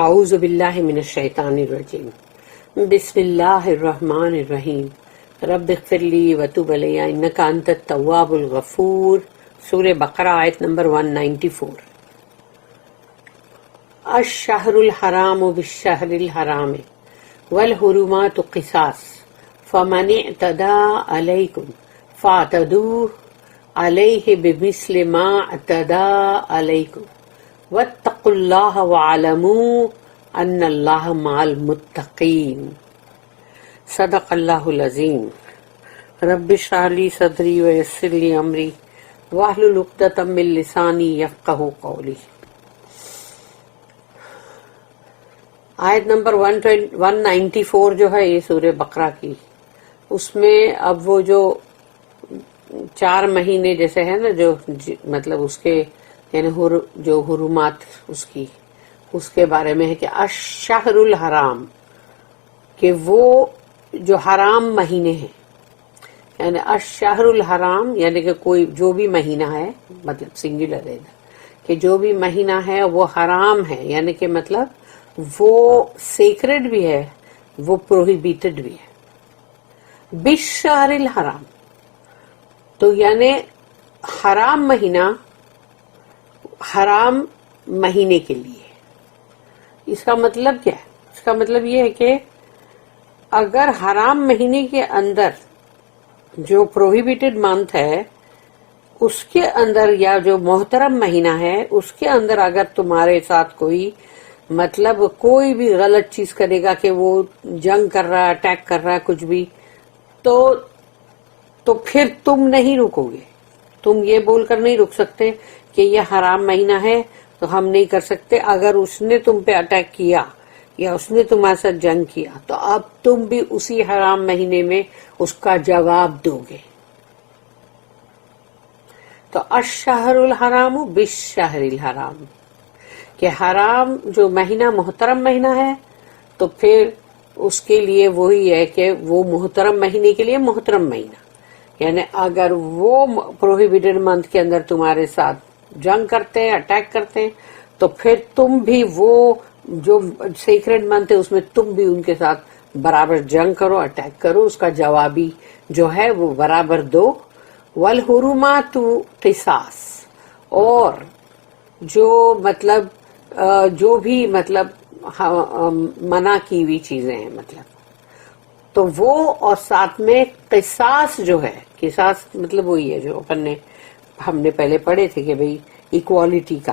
اعوذ باللہ من الشیطان الرجیم بسم اللہ الرحمن الرحیم رب اغفر لی وتب علی انک انت التواب الغفور. سورہ بقرہ آیت نمبر 194. الشہر الحرام بالشہر الحرام والحرمات قصاص فمن اعتدى علیکم فاعتدوا علیہ بمثل ما اعتدى علیکم واتقوا اللہ وعلموا ان اللہ مع المتقین. صدق اللہ العظیم. رب اشرح لی صدری ویسر لی امری واحلل عقدۃ من لسانی یفقہوا قولی. آیت نمبر 194 جو ہے یہ سورہ بقرہ کی، اس میں اب وہ جو 4 مہینے جیسے ہے نا جو مطلب اس کے یعنی جو حرمات اس کے بارے میں ہے کہ الشہر الحرام، کہ وہ جو حرام مہینے ہیں، یعنی الشہر الحرام یعنی کہ کوئی جو بھی مہینہ ہے، مطلب سنگولر ہے کہ جو بھی مہینہ ہے وہ حرام ہے، یعنی کہ مطلب وہ سیکرڈ بھی ہے، وہ پروہیبیٹڈ بھی ہے. بالشہر الحرام تو یعنی حرام مہینہ حرام مہینے کے لیے. اس کا مطلب کیا ہے؟ اس کا مطلب یہ ہے کہ اگر حرام مہینے کے اندر جو پروہیبیٹڈ منتھ ہے اس کے اندر یا جو محترم مہینہ ہے اس کے اندر اگر تمہارے ساتھ کوئی مطلب کوئی بھی غلط چیز کرے گا کہ وہ جنگ کر رہا ہے، اٹیک کر رہا ہے، کچھ بھی، تو پھر تم نہیں رکو گے. تم یہ بول کر نہیں رک سکتے کہ یہ حرام مہینہ ہے تو ہم نہیں کر سکتے. اگر اس نے تم پہ اٹیک کیا یا اس نے تمہارے ساتھ جنگ کیا تو اب تم بھی اسی حرام مہینے میں اس کا جواب دو گے. تو الشہر الحرام بالشہر الحرام، کہ حرام جو مہینہ محترم مہینہ ہے تو پھر اس کے لیے وہی ہے کہ وہ محترم مہینے کے لیے محترم مہینہ، یعنی اگر وہ پروہیبیٹڈ منتھ کے اندر تمہارے ساتھ جنگ کرتے ہیں، اٹیک کرتے ہیں، تو پھر تم بھی وہ جو سیکرڈ منتھ ہے اس میں تم بھی ان کے ساتھ برابر جنگ کرو، اٹیک کرو، اس کا جوابی جو ہے وہ برابر دو. والحرمات قصاص، اور جو مطلب جو بھی مطلب منع کی ہوئی چیزیں ہیں مطلب تو وہ، اور ساتھ میں قصاص جو ہے، قصاص مطلب وہی ہے جو ہم نے پہلے پڑھے تھے کہ بھئی ایکوالٹی کا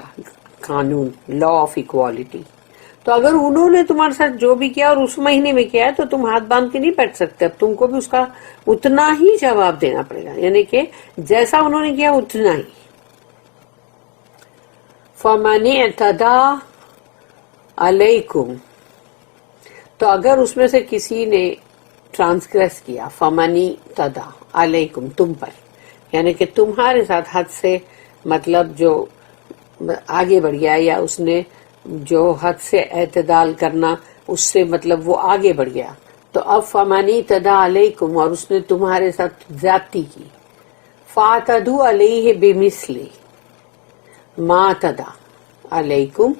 قانون، لا آف ایکوالٹی. تو اگر انہوں نے تمہارے ساتھ جو بھی کیا اور اس مہینے میں کیا ہے تو تم ہاتھ باندھ کے نہیں بیٹھ سکتے. اب تم کو بھی اس کا اتنا ہی جواب دینا پڑے گا، یعنی کہ جیسا انہوں نے کیا اتنا ہی. فَمَنِ اعْتَدَىٰ عَلَيْكُمْ، تو اگر اس میں سے کسی نے ٹرانسگریس کیا، فَمَنِ اعْتَدَىٰ عَلَيْكُمْ، تم پر، یعنی کہ تمہارے ساتھ حد سے مطلب جو آگے بڑھ گیا، یا اس نے جو حد سے اعتدال کرنا اس سے مطلب وہ آگے بڑھ گیا، تو اب فَمَنِ اعْتَدَىٰ عَلَيْكُمْ، اور اس نے تمہارے ساتھ زیادتی کی، فَاعْتَدُوا عَلَيْهِ بِمِثْلِ مَا اعْتَدَىٰ عَلَيْكُمْ،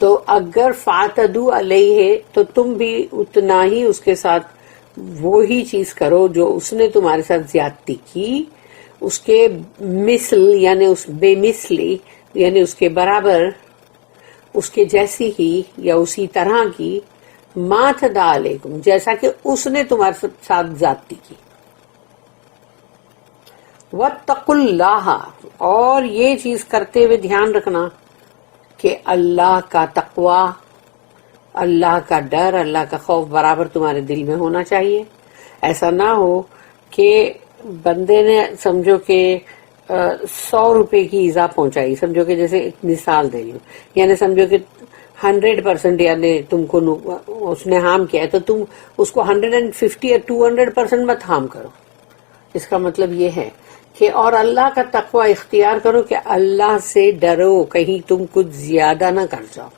تو اگر فَاعْتَدُوا عَلَيْهِ تو تم بھی اتنا ہی اس کے ساتھ وہی چیز کرو جو اس نے تمہارے ساتھ زیادتی کی، اس کے مثل یعنی اس بے مثلی یعنی اس کے برابر، اس کے جیسی ہی یا اسی طرح کی، ما اعتدىٰ علیکم، جیسا کہ اس نے تمہارے ساتھ زیادتی کی. واتقوا اللہ، اور یہ چیز کرتے ہوئے دھیان رکھنا کہ اللہ کا تقوی، اللہ کا ڈر، اللہ کا خوف برابر تمہارے دل میں ہونا چاہیے. ایسا نہ ہو کہ بندے نے سمجھو کہ 100 روپے کی ایذا پہنچائی، سمجھو کہ جیسے ایک مثال دے رہی ہوں، یعنی سمجھو کہ 100% یعنی تم کو اس نے ہارم کیا ہے تو تم اس کو 150 یا 200% مت ہارم کرو. اس کا مطلب یہ ہے کہ اور اللہ کا تقوی اختیار کرو کہ اللہ سے ڈرو، کہیں تم کچھ زیادہ نہ کر جاؤ.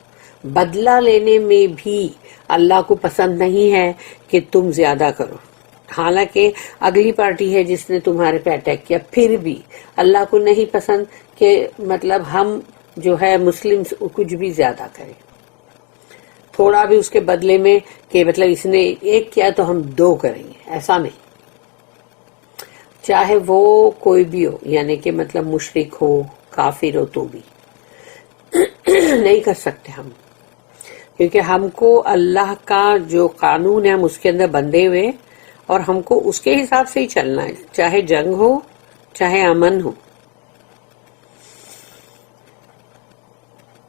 بدلہ لینے میں بھی اللہ کو پسند نہیں ہے کہ تم زیادہ کرو. حالانکہ اگلی پارٹی ہے جس نے تمہارے پہ اٹیک کیا، پھر بھی اللہ کو نہیں پسند کہ مطلب ہم جو ہے مسلم کچھ بھی زیادہ کریں. تھوڑا بھی اس کے بدلے میں کہ مطلب اس نے ایک کیا تو ہم دو کریں گے، ایسا نہیں. چاہے وہ کوئی بھی ہو، یعنی کہ مطلب مشرک ہو، کافر ہو، تو بھی نہیں کر سکتے ہم، کیونکہ ہم کو اللہ کا جو قانون ہے ہم اس کے اندر بندھے ہوئے، اور ہم کو اس کے حساب سے ہی چلنا ہے، چاہے جنگ ہو چاہے امن ہو.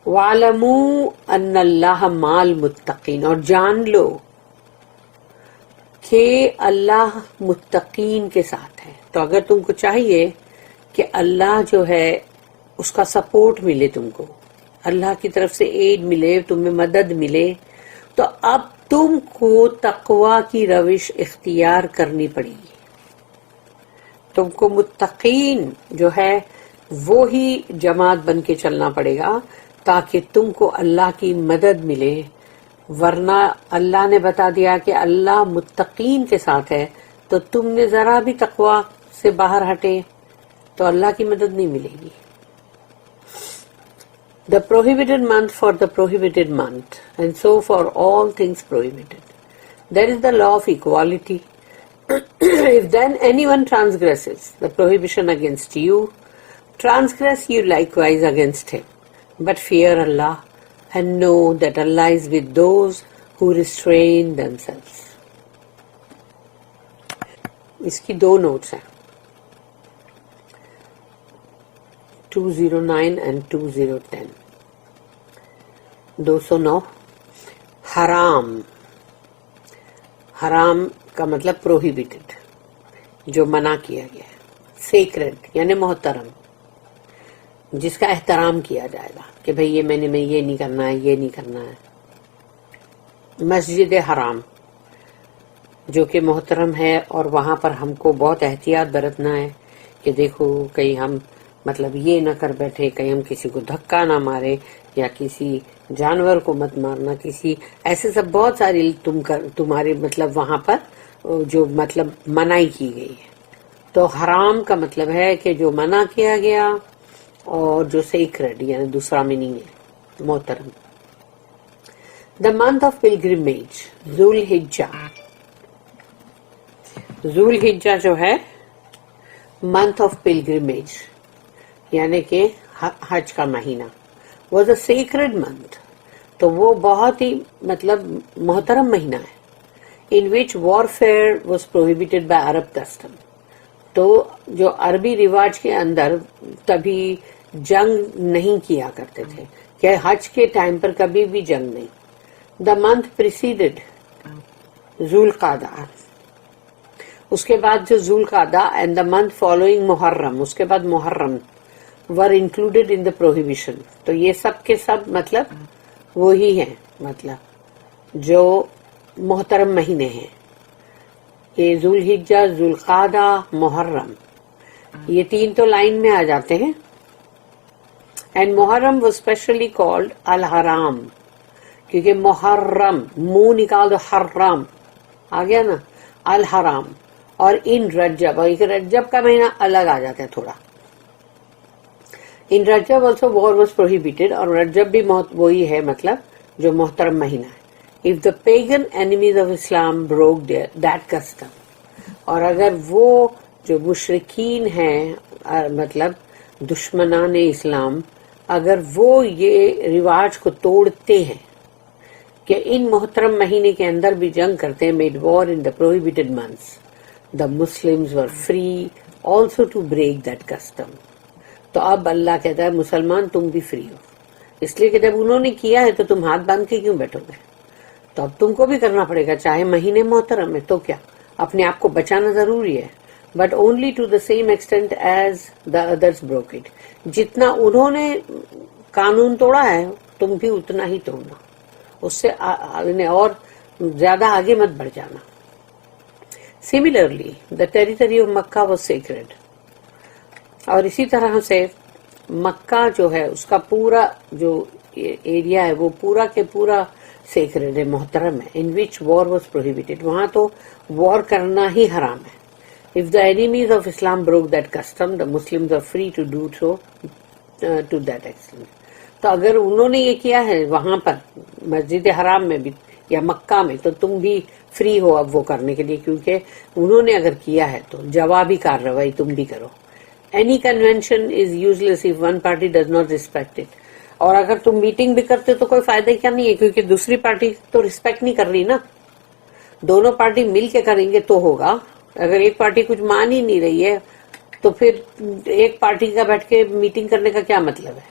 وَاعْلَمُوا أَنَّ اللَّهَ مَعَ الْمُتَّقِينَ، اور جان لو کہ اللہ متقین کے ساتھ ہے. تو اگر تم کو چاہیے کہ اللہ جو ہے اس کا سپورٹ ملے، تم کو اللہ کی طرف سے ایڈ ملے، تمہیں مدد ملے، تو اب تم کو تقوی کی روش اختیار کرنی پڑے گی. تم کو متقین جو ہے وہی جماعت بن کے چلنا پڑے گا تاکہ تم کو اللہ کی مدد ملے. ورنہ اللہ نے بتا دیا کہ اللہ متقین کے ساتھ ہے، تو تم نے ذرا بھی تقوی سے باہر ہٹے تو اللہ کی مدد نہیں ملے گی. The prohibited month for the prohibited month, and so for all things prohibited. There is the law of equality. If then anyone transgresses the prohibition against you, transgress you likewise against him. But fear Allah, and know that Allah is with those who restrain themselves. اس کی دو notice ہیں، 209 and 210. 209 حرام. حرام کا مطلب prohibited, جو منع کیا گیا ہے. سیکرڈ یعنی محترم، جس کا احترام کیا جائے گا کہ بھئی یہ میں یہ نہیں کرنا ہے، یہ نہیں کرنا ہے. مسجد حرام جو کہ محترم ہے، اور وہاں پر ہم کو بہت احتیاط برتنا ہے کہ دیکھو کہیں ہم مطلب یہ نہ کر بیٹھے، کہیں ہم کسی کو دھکا نہ مارے، یا کسی جانور کو مت مارنا، کسی ایسے سب بہت ساری تمہارے مطلب وہاں پر جو مطلب منائی کی گئی ہے. تو حرام کا مطلب ہے کہ جو منع کیا گیا، اور جو سیکرڈ یعنی دوسرا میننگ ہے محترم. دا منتھ آف پلگرمیج ذو الحجہ. ذو الحجہ جو ہے منتھ آف پلگرمیج یعنی کہ حج کا مہینہ، واز اے سیکرڈ منتھ. تو وہ بہت ہی مطلب محترم مہینہ ہے. In which warfare was prohibited by Arab custom. تو جو عربی رواج کے اندر تبھی جنگ نہیں کیا کرتے تھے، کہ حج کے ٹائم پر کبھی بھی جنگ نہیں. دا منتھ پریسیڈڈ ذو القعدہ، اس کے بعد جو ذو القعدہ، اینڈ دا منتھ فالوئنگ محرم، اس کے بعد محرم ور انکلوڈیڈ ان دا پروہیبیشن. تو یہ سب کے سب مطلب وہی ہیں، مطلب جو محترم مہینے ہیں. یہ ذو الحجہ، ذو القعدہ، محرم، یہ تین تو لائن میں آ جاتے ہیں. And Muharram was specially called الحرام، کیونکہ محرم منہ نکال دو، حرام آ گیا نا، الحرام. اور ان رجب، اور ایک رجب کا مہینہ الگ آ جاتا ہے تھوڑا. ان رجب آلسو وار واز پروہیبیٹڈ، اور رجب بھی وہی ہے مطلب جو محترم مہینہ ہے. If the pagan enemies of Islam broke that custom، اور اگر وہ جو مشرکین ہیں مطلب دشمنان اسلام، اگر وہ یہ رواج کو توڑتے ہیں کہ ان محترم مہینے کے اندر بھی جنگ کرتے ہیں، made war in the prohibited months، the Muslims were free also to break that custom. تو اب اللہ کہتا ہے مسلمان تم بھی فری ہو، اس لیے کہ جب انہوں نے کیا ہے تو تم ہاتھ باندھ کے کیوں بیٹھو گے؟ تو اب تم کو بھی کرنا پڑے گا، چاہے مہینے محترم ہے تو کیا، اپنے آپ کو بچانا ضروری ہے. But only to the same extent as the others broke it. جتنا انہوں نے قانون توڑا ہے تم بھی اتنا ہی توڑنا، اس سے اور زیادہ آگے مت بڑھ جانا. Similarly the territory of Mecca was sacred. اور اسی طرح سے مکہ جو ہے اس کا پورا جو ایریا ہے وہ پورا کے پورا سیکرڈ ہے، محترم ہے. In which war was prohibited, وہاں تو وار کرنا ہی حرام ہے. If the enemies of Islam broke that custom, the Muslims are free to do so to that extent. تو اگر انہوں نے یہ کیا ہے وہاں پر مسجد حرام میں بھی یا مکہ میں تو تم بھی فری ہو اب وہ کرنے کے لیے، کیونکہ انہوں نے اگر کیا ہے تو جوابی کارروائی تم بھی کرو. Any convention is use less if one party does not respect it. اور اگر تم میٹنگ بھی کرتے تو کوئی فائدہ کیا نہیں ہے، کیونکہ دوسری پارٹی تو ریسپیکٹ نہیں کر رہی نا. دونوں پارٹی مل کے کریں گے تو ہوگا. اگر ایک پارٹی کچھ مان ہی نہیں رہی ہے تو پھر ایک پارٹی کا بیٹھ کے میٹنگ کرنے کا کیا مطلب ہے.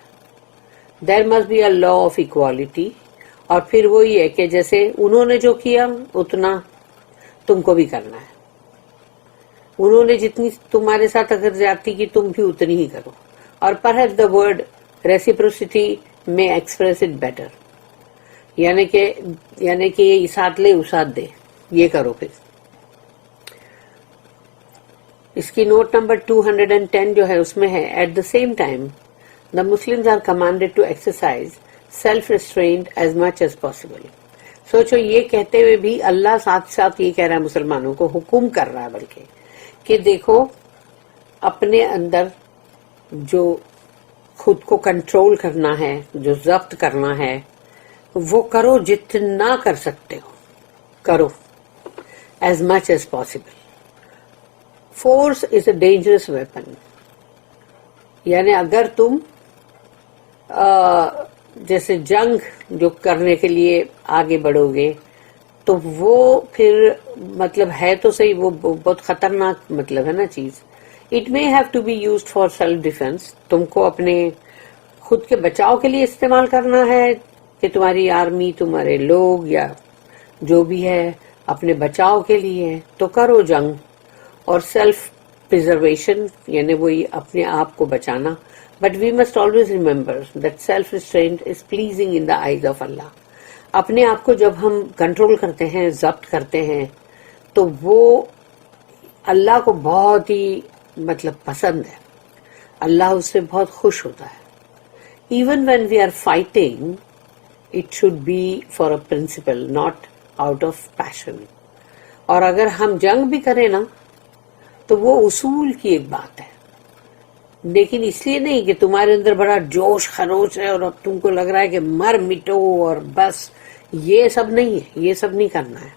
There must be a law of equality. اور پھر وہی ہے کہ جیسے انہوں نے جو کیا اتنا تم کو بھی کرنا ہے. انہوں نے جتنی تمہارے ساتھ اگر زیادتی کی تم بھی اتنی ہی کرو. اور perhaps the word reciprocity may express it better. یعنی کہ یہ اسات لے اسات دے، یہ کرو. پھر اس کی نوٹ نمبر 210 جو ہے اس میں ہے at the same time the Muslims are commanded to exercise self-restraint as much as possible. سوچو یہ کہتے ہوئے بھی اللہ ساتھ ساتھ یہ کہہ رہا ہے مسلمانوں کو، حکم کر رہا ہے بلکہ کہ دیکھو اپنے اندر جو خود کو کنٹرول کرنا ہے، جو ضبط کرنا ہے وہ کرو، جتنا کر سکتے ہو کرو as much as possible. Force is a dangerous weapon. یعنی اگر تم جیسے جنگ جو کرنے کے لیے آگے بڑھو گے تو وہ پھر مطلب ہے تو صحیح، وہ بہت خطرناک مطلب ہے نا چیز. It may have to be used for self defense. تم کو اپنے خود کے بچاؤ کے لیے استعمال کرنا ہے کہ تمہاری آرمی، تمہارے لوگ یا جو بھی ہے اپنے بچاؤ کے لیے تو کرو جنگ. اور سیلف پریزرویشن یعنی وہی اپنے آپ کو بچانا. But we must always remember that self restraint is pleasing in the eyes of Allah. اپنے آپ کو جب ہم کنٹرول کرتے ہیں، ضبط کرتے ہیں، تو وہ اللہ کو بہت ہی مطلب پسند ہے. اللہ اس سے بہت خوش ہوتا ہے. Even when we are fighting it should be for a principle, not out of passion. اور اگر ہم جنگ بھی کریں نا تو وہ اصول کی ایک بات ہے، لیکن اس لیے نہیں کہ تمہارے اندر بڑا جوش خروش ہے اور اب تم کو لگ رہا ہے کہ مر مٹو اور بس. یہ سب نہیں ہے، یہ سب نہیں کرنا ہے.